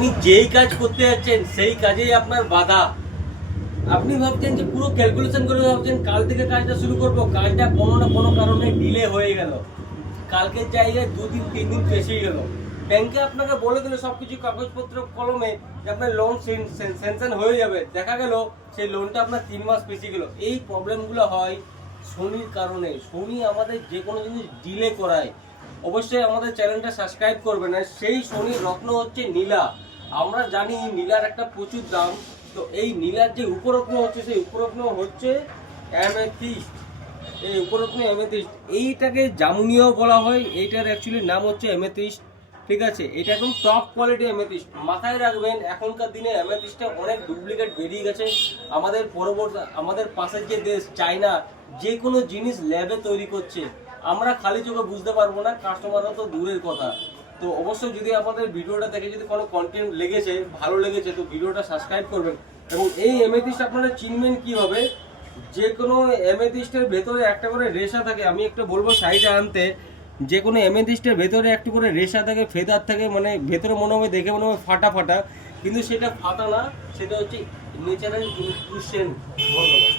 আপনি যেই কাজ করতে যাচ্ছেন সেই কাজেই আপনার বাধা। আপনি ভাবছেন যে পুরো ক্যালকুলেশন করে ভাবছেন কাল থেকে কাজটা শুরু করব, কাজটা কোনো না কোনো কারণে ডিলে হয়ে গেল, কালকের জায়গায় 2 দিন 3 দিন বেশি গেল। ব্যাংকে আপনাকে বলে দিল সবকিছু কাগজপত্র কলমে যে আপনার লোন স্যাংশন হয়ে যাবে, দেখা গেল সেই লোনটা আপনার 3 মাস বেশি গেল। এই প্রবলেমগুলো হয় শনির কারণে। শনি আমাদের যে কোনো জিনিস ডিলে করায়। অবশ্যই আমাদের চ্যানেলটা সাবস্ক্রাইব করবেন। আর সেই শনির রত্ন হচ্ছে নীলা। আমরা জানি নীলার একটা প্রচুর দাম। তো এই নীলার যে উপরত্ন হচ্ছে সেই উপরত্ন হচ্ছে অ্যামেথিস্ট। এই উপরত্ন অ্যামেথিস্ট, এইটাকে জামুনিও বলা হয়। এইটার অ্যাকচুয়ালি নাম হচ্ছে অ্যামেথিস্ট, ঠিক আছে। এটা একদম টপ কোয়ালিটি অ্যামেথিস্ট। মাথায় রাখবেন এখনকার দিনে অ্যামেথিস্টে অনেক ডুপ্লিকেট বেরিয়ে গেছে। আমাদের পাশের যে দেশ চায়না যে কোনো জিনিস ল্যাবে তৈরি করছে, আমরা খালি চোখে বুঝতে পারবো না, কাস্টমাররা তো দূরের কথা। তো অবশ্যই যদি আপনাদের ভিডিওটা দেখে যদি কোনো কন্টেন্ট লেগেছে, ভালো লেগেছে, তো ভিডিওটা সাবস্ক্রাইব করবেন। এবং এই অ্যামেথিস্ট আপনারা চিনবেন কিভাবে, যে কোনো অ্যামেথিস্টের ভেতরে একটা করে রেশা থাকে। আমি একটা বলবো সাইডে আনতে, যে কোনো অ্যামেথিস্টের ভেতরে একটা করে রেশা থাকে, ফেদার থাকে, মানে ভেতরে মনে হবে, দেখে মনে হবে ফাটা ফাটা, কিন্তু সেটা ফাটা না, সেটা হচ্ছে ন্যাচারাল ইনক্লুশন। ধন্যবাদ।